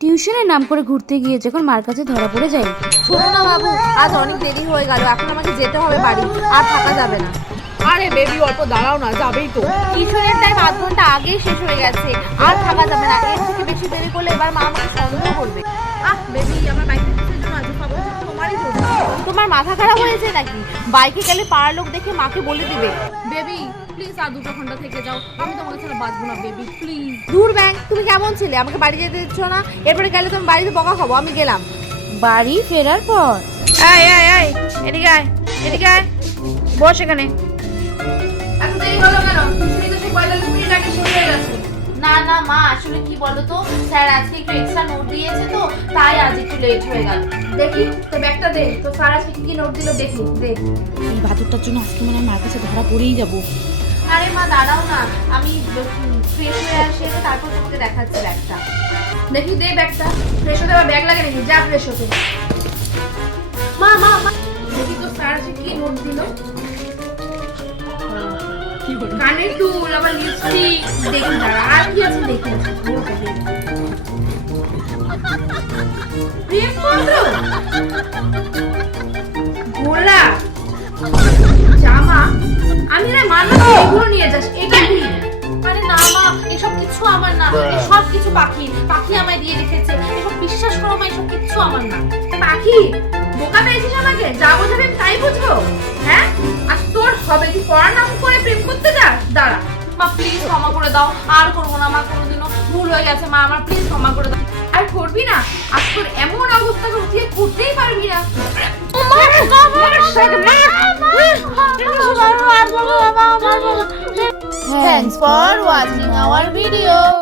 টিউশনের নাম করে ঘুরতে গিয়ে যখন মার কাছে ধরা পড়ে যায়। শোনো না বাবু, আজ অনেক দেরি হয়ে গেল, এখন আমাকে যেতে হবে বাড়ি, আর থাকা যাবে না। আরে বেবি অল্প দাঁড়াও না, যাবেই তো। টিউশনের টাইম আধ ঘন্টা আগেই শেষ হয়ে গেছে, আর থাকা যাবে না। এর থেকে বেশি দেরি করলে এবার মা আমাকে সন্দেহ করবে। বেবি আমার বাইকে তোমারই তো। তোমার মাথা খারাপ হয়েছে নাকি? বাইকে গেলে পাড়ার লোক দেখে মাকে বলে দিবে। বেবি প্লিজ আর 2 ঘন্টা থেকে যাও, আমি তোমাকে ছাড়া বাঁচবো না বেবি প্লিজ। দূর ব্যাং, তুমি কেমন ছিলে? আমাকে বাড়ি যেতে দিচ্ছ না, এরপরে গেলে তুমি বাড়িতে বকা খাবো। আমি গেলাম। বাড়ি ফেরার পর এদিকে আয়, এদিকে আয়, বস এখানে। এত দেরি হলো কেন? টিউশনি তো সেই 45 মিনিট আগে শেষ হয়ে গেছে। না না মা, আসলে কি বলো তো, স্যার আজকে একটু এক্সট্রা নোট দিয়েছে তো, তাই আজ একটু লেট হয়ে গেল। দেখি তো ব্যাগটা দে, তো স্যার আজকে কি নোট দিল দেখি, দে। এই বাদুরটার জন্য আজকে মনে হয় মার কাছে ধরা পড়েই যাবো। আরে মা দাঁড়াও না, আমি ফ্রেশ হয়ে আসি, তারপর তোমাকে দেখাচ্ছি ব্যাগটা। দেখি দে ব্যাগটা। ফ্রেশ হতে আবার ব্যাগ লাগে নাকি? যা ফ্রেশ হতে। মা মা মা, দেখি তো স্যার আজকে কি নোট দিল। কানের দুল, আবার লিপস্টিক, দেখি দাঁড়া আর কি আছে দেখি। প্রেমপত্র, গোলা, জামা। আমি না মানলাম এগুলো নিয়ে যাস, এটা কি? আরে না মা, এসব কিছু আমার না, সব কিছু পাখির। পাখি আমায় দিয়ে রেখেছে, এসব বিশ্বাস করো মা, এসব কিছু আমার না। পাখি? বোকা পেয়েছিস আমাকে? যা বোঝাবে আমি তাই বুঝবো? হ্যাঁ, আজ তোর হবে। তুই পড়ার নাম করে প্রেম করতে যাস? দাঁড়া। মা প্লিজ ক্ষমা করে দাও, আর করবো না মা, কোনোদিনও ভুল হয়ে গেছে মা, আমার প্লিজ ক্ষমা করে দাও। আর করবি না? আজ তোর এমন অবস্থাকে উঠিয়ে করতেই পারবি না। Thanks for watching our video.